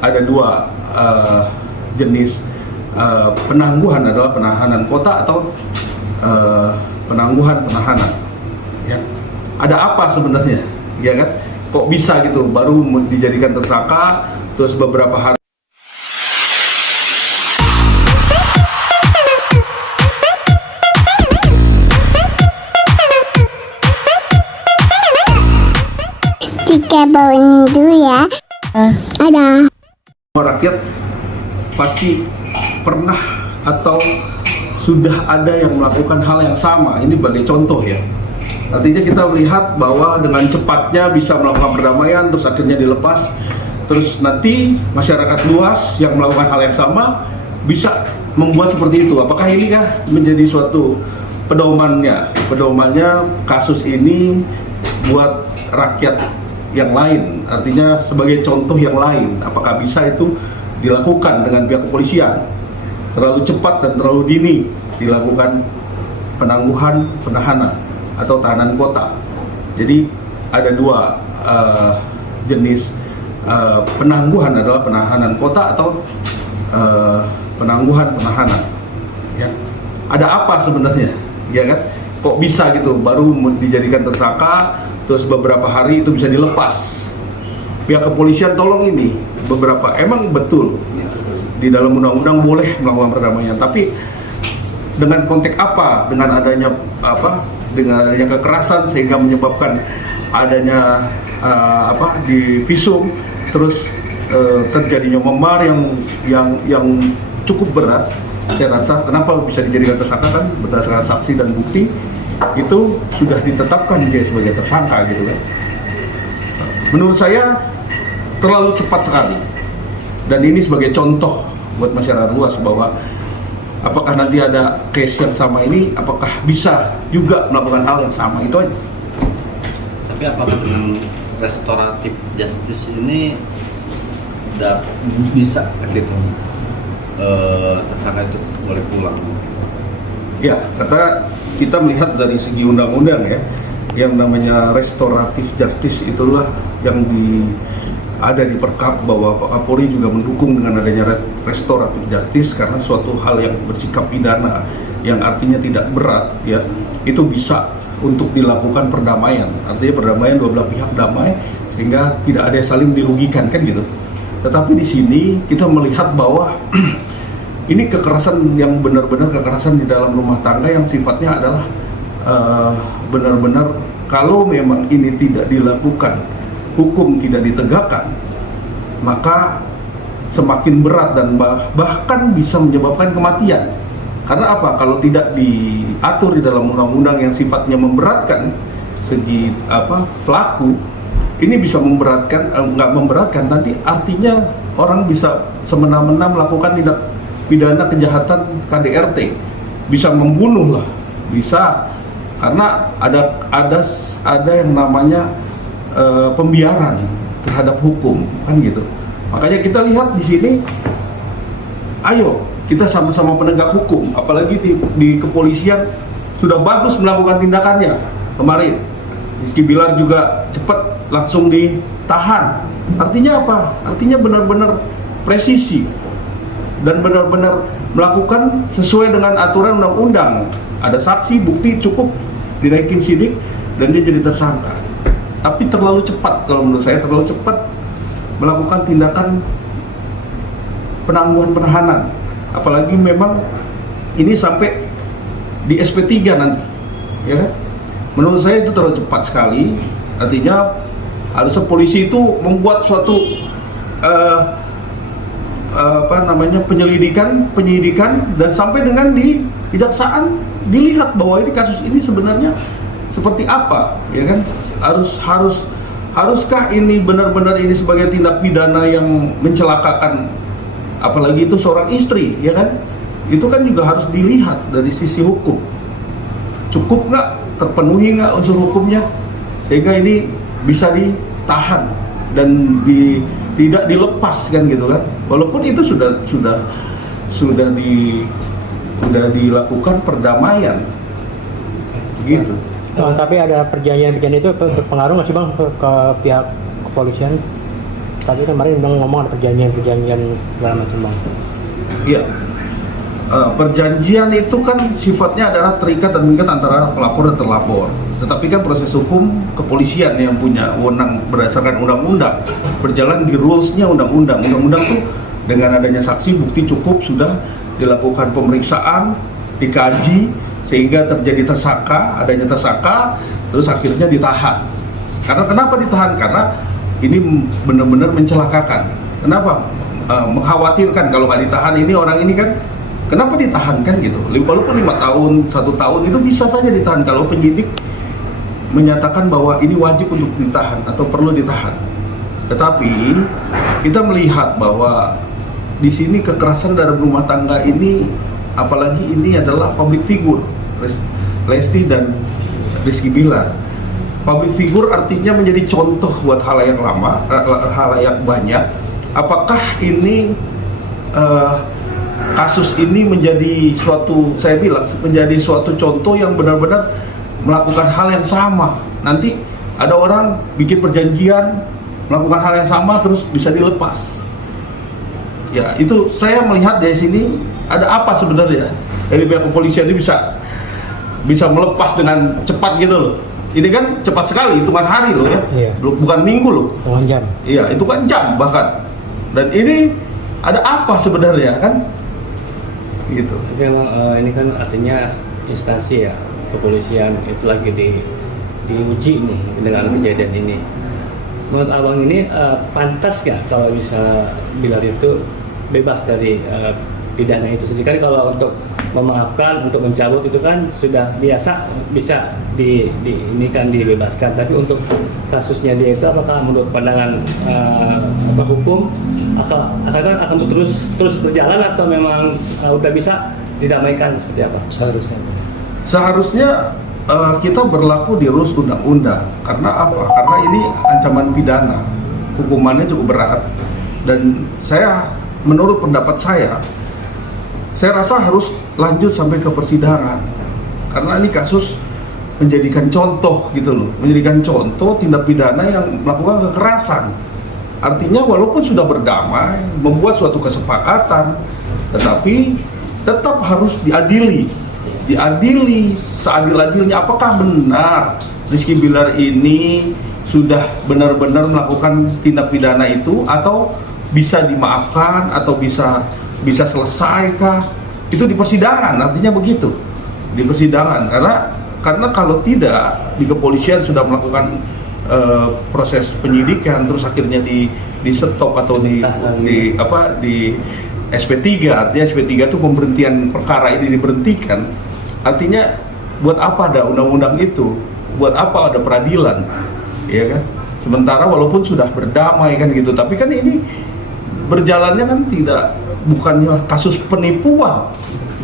ada dua jenis penangguhan, adalah penahanan kota atau penangguhan penahanan. Ya. Ada apa sebenarnya? Ya kan? Kok bisa gitu? Baru dijadikan tersangka, terus beberapa hari. Jika bawang dulu ya. Ada. Rakyat pasti pernah atau sudah ada yang melakukan hal yang sama. Ini sebagai contoh ya. Artinya kita melihat bahwa dengan cepatnya bisa melakukan perdamaian, terus akhirnya dilepas. Terus nanti masyarakat luas yang melakukan hal yang sama bisa membuat seperti itu. Apakah ini kah menjadi suatu pedomannya kasus ini buat rakyat yang lain, artinya sebagai contoh yang lain, apakah bisa itu dilakukan dengan pihak kepolisian? Terlalu cepat dan terlalu dini dilakukan penangguhan penahanan atau tahanan kota. Jadi ada dua jenis penangguhan, adalah penahanan kota atau penangguhan penahanan. Ya. Ada apa sebenarnya? Ya kan? Kok bisa gitu? Baru dijadikan tersangka, terus beberapa hari itu bisa dilepas. Pihak kepolisian tolong ini beberapa, emang betul di dalam undang-undang boleh melakukan perdamaian, tapi dengan konteks apa? Dengan adanya kekerasan sehingga menyebabkan adanya di visum, terus terjadinya memar yang cukup berat. Saya rasa kenapa bisa dijadikan tersangka kan berdasarkan saksi dan bukti itu sudah ditetapkan dia sebagai tersangka gitu kan. Menurut saya terlalu cepat sekali, dan ini sebagai contoh buat masyarakat luas bahwa apakah nanti ada case yang sama ini, apakah bisa juga melakukan hal yang sama, itu aja. Tapi apakah dengan restoratif justice ini udah bisa gitu tersangka itu boleh pulang? Ya, karena kita melihat dari segi undang-undang ya, yang namanya restoratif justice itulah yang ada di Perkap, bahwa Kapolri juga mendukung dengan adanya restoratif justice karena suatu hal yang bersikap pidana yang artinya tidak berat ya, itu bisa untuk dilakukan perdamaian. Artinya perdamaian dua belah pihak damai sehingga tidak ada yang saling dirugikan kan gitu. Tetapi di sini kita melihat bahwa ini kekerasan yang benar-benar kekerasan di dalam rumah tangga yang sifatnya adalah benar-benar kalau memang ini tidak dilakukan, hukum tidak ditegakkan, maka semakin berat dan bahkan bisa menyebabkan kematian. Karena apa? Kalau tidak diatur di dalam undang-undang yang sifatnya memberatkan segi pelaku, ini bisa memberatkan, nggak memberatkan, nanti artinya orang bisa semena-mena melakukan tindak pidana kejahatan KDRT, bisa membunuh lah, bisa, karena ada yang namanya pembiaran terhadap hukum kan gitu. Makanya kita lihat di sini, ayo kita sama-sama penegak hukum, apalagi di kepolisian sudah bagus melakukan tindakannya kemarin. Rizky Bilar juga cepat langsung ditahan. Artinya apa? Artinya benar-benar presisi dan benar-benar melakukan sesuai dengan aturan undang-undang. Ada saksi, bukti cukup dinaikin sidik dan dia jadi tersangka. Tapi terlalu cepat, kalau menurut saya terlalu cepat melakukan tindakan penangguhan penahanan. Apalagi memang ini sampai di SP3 nanti, ya kan? Menurut saya itu terlalu cepat sekali. Artinya harusnya polisi itu membuat suatu penyidikan dan sampai dengan di kejaksaan dilihat bahwa ini kasus ini sebenarnya seperti apa, ya kan? Haruskah ini benar-benar ini sebagai tindak pidana yang mencelakakan, apalagi itu seorang istri, ya kan? Itu kan juga harus dilihat dari sisi hukum. Cukup nggak, terpenuhi nggak unsur hukumnya sehingga ini bisa ditahan dan tidak dilepas kan gitu kan? Walaupun itu sudah dilakukan perdamaian, gitu. Tapi ada perjanjian itu berpengaruh nggak sih bang ke pihak kepolisian Tapi kemarin Bang ngomong ada perjanjian segala macam Bang. Iya. Perjanjian itu kan sifatnya adalah terikat dan mengikat antara pelapor dan terlapor. Tetapi kan proses hukum kepolisian yang punya wewenang berdasarkan undang-undang, berjalan di rules-nya undang-undang. Undang-undang tuh dengan adanya saksi bukti cukup sudah dilakukan pemeriksaan, dikaji sehingga terjadi tersangka, adanya tersangka, terus akhirnya ditahan. Karena kenapa ditahan? Karena ini benar-benar mencelakakan. Kenapa? Mengkhawatirkan kalau nggak ditahan ini orang ini kan. Kenapa ditahan kan gitu? Walaupun 5 tahun, 1 tahun itu bisa saja ditahan kalau penyidik menyatakan bahwa ini wajib untuk ditahan atau perlu ditahan. Tetapi kita melihat bahwa di sini kekerasan dalam rumah tangga ini, apalagi ini adalah public figure, Lesti dan Rizky Bilar. Public figure artinya menjadi contoh buat halayak halayak banyak. Apakah ini kasus ini menjadi suatu, saya bilang menjadi suatu contoh yang benar-benar melakukan hal yang sama. Nanti ada orang bikin perjanjian melakukan hal yang sama terus bisa dilepas. Ya, itu saya melihat dari sini ada apa sebenarnya dari pihak kepolisian ini bisa melepas dengan cepat gitu loh. Ini kan cepat sekali, hitungan hari loh ya. Iya. Bukan minggu loh. Hitungan jam. Iya, itu kan jam bahkan. Dan ini ada apa sebenarnya kan? Gitu. Jadi memang ini kan artinya instansi ya, kepolisian itu lagi diuji nih dengan kejadian ini. Menurut abang ini pantas nggak kalau bisa Bilar itu bebas dari pidana itu sendiri? Kan kalau untuk memaafkan, untuk mencabut itu kan sudah biasa, bisa ini kan dibebaskan. Tapi untuk kasusnya dia itu apakah menurut pandangan hukum asalkan akan terus berjalan atau memang udah bisa didamaikan seperti apa? Seharusnya kita berlaku di rules undang-undang. Karena apa? Karena ini ancaman pidana, hukumannya cukup berat. Dan menurut pendapat saya rasa harus lanjut sampai ke persidangan. Karena ini kasus menjadikan contoh gitu loh, menjadikan contoh tindak pidana yang melakukan kekerasan. Artinya walaupun sudah berdamai, membuat suatu kesepakatan, tetapi tetap harus diadili seadil-adilnya. Apakah benar Rizky Bilar ini sudah benar-benar melakukan tindak pidana itu, atau bisa dimaafkan, atau bisa selesai kah? Itu di persidangan, artinya begitu, di persidangan. Karena kalau tidak, di kepolisian sudah melakukan proses penyidikan, terus akhirnya di stop atau di SP3. Artinya SP3 itu pemberhentian perkara ini diberhentikan. Artinya buat apa ada undang-undang itu? Buat apa ada peradilan? Ya kan? Sementara walaupun sudah berdamai kan gitu, tapi kan ini berjalannya kan bukannya kasus penipuan,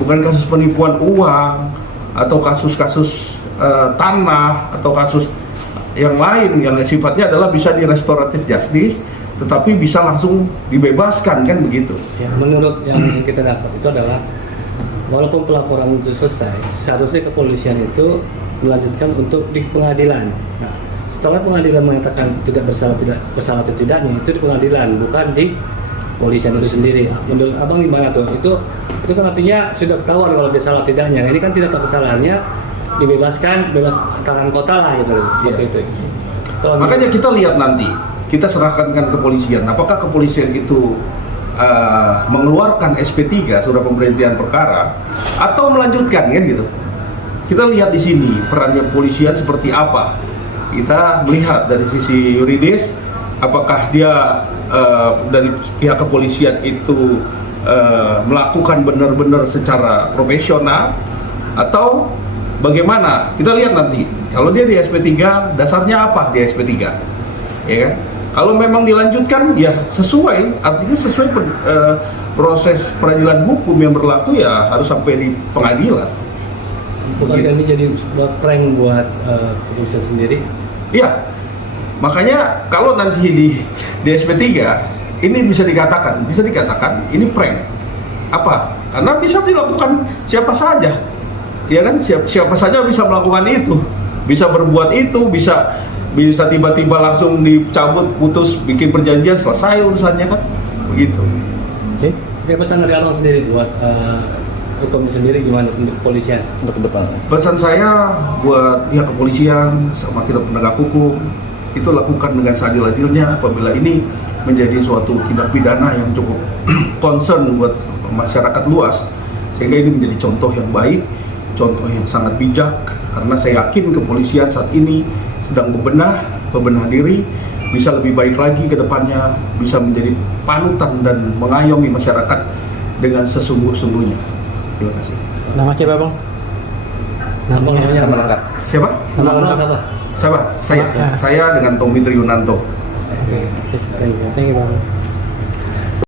bukan kasus penipuan uang atau kasus-kasus tanah atau kasus yang lain yang sifatnya adalah bisa di restoratif justice, tetapi bisa langsung dibebaskan kan begitu. Ya, menurut yang kita dapat itu adalah walaupun pelaporan itu selesai, seharusnya kepolisian itu melanjutkan untuk di pengadilan. Nah, setelah pengadilan mengatakan tidak bersalah atau tidaknya, itu di pengadilan, bukan di polisian itu sendiri. Menurut abang gimana tuh? Itu kan artinya sudah ketahuan kalau dia salah tidaknya. Ini kan tidak tahu kesalahannya, dibebas tahanan kota lah gitu, seperti itu. Makanya kita lihat nanti, kita serahkan ke kepolisian. Apakah kepolisian itu mengeluarkan SP3 surat pemberhentian perkara atau melanjutkan kan gitu? Kita lihat di sini perannya kepolisian seperti apa. Kita melihat dari sisi yuridis, apakah dia dari pihak kepolisian itu melakukan benar-benar secara profesional atau bagaimana? Kita lihat nanti. Kalau dia di SP3, dasarnya apa di SP3? Ya kan? Kalau memang dilanjutkan, ya sesuai. Artinya sesuai proses peradilan hukum yang berlaku, ya harus sampai di pengadilan. Bukan ini jadi buat prank buat kepolisian sendiri? Iya. Makanya kalau nanti di SP3 ini bisa dikatakan ini prank. Apa? Karena bisa dilakukan siapa saja. Ya kan, siapa saja bisa melakukan itu, bisa berbuat itu, bisa bisa tiba-tiba langsung dicabut, putus, bikin perjanjian, selesai urusannya kan, begitu. Oke. Oke, pesan dari abang sendiri buat hukum sendiri gimana untuk kepolisian untuk depan? Pesan saya buat pihak kepolisian sama kita penegak hukum itu lakukan dengan seadil-adilnya apabila ini menjadi suatu tindak pidana yang cukup concern buat masyarakat luas, sehingga ini menjadi contoh yang baik, contoh yang sangat bijak, karena saya yakin kepolisian saat ini sedang bebenah diri, bisa lebih baik lagi ke depannya, bisa menjadi panutan dan mengayomi masyarakat dengan sesungguh-sungguhnya. Terima kasih. Nama siapa bang? Abang namanya Nama apa? lengkap. Siapa? Nama lengkap apa? Saya dengan Tommy Triunanto. Oke. Thank you bang.